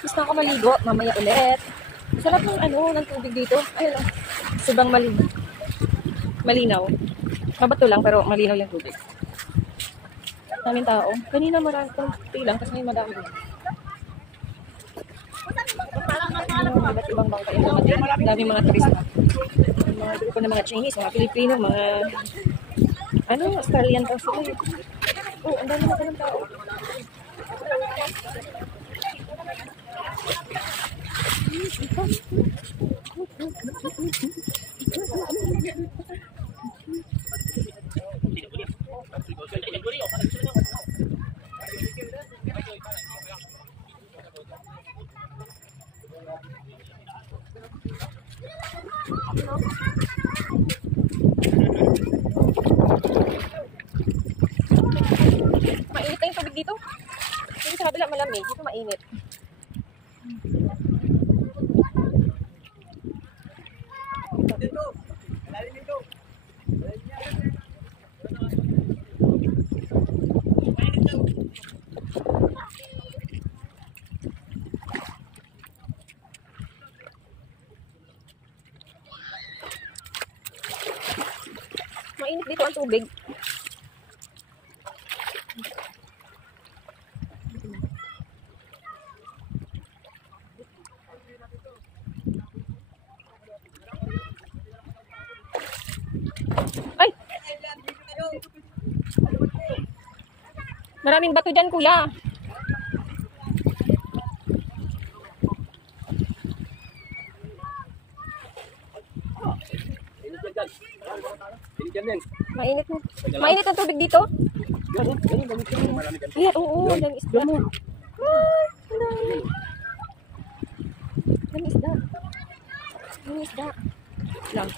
Gusto ako maligo. Mamaya ulit. Sarap ng ng tubig dito. Ayun lang. Subang malinaw. Malinaw. Mabato lang pero malinaw yung tubig. Daming tao. Kanina marami lang kasi may madami din. Iba't ibang bangka yung mga daming mga turista. Mga grupo ng mga Chinese, mga Pilipino, mga Australian daw sila. Oh, ang dami na ng tao. Mainit na yung tubig dito. Dito sa kabila malamig, dito mainit. Mainit dito ang tubig. Ay! Maraming bato dyan, kuya. Mainit mo. Mainit ang tubig dito? Ay, oo, yan isda. Ay, yan isda. Yan isda. Lang.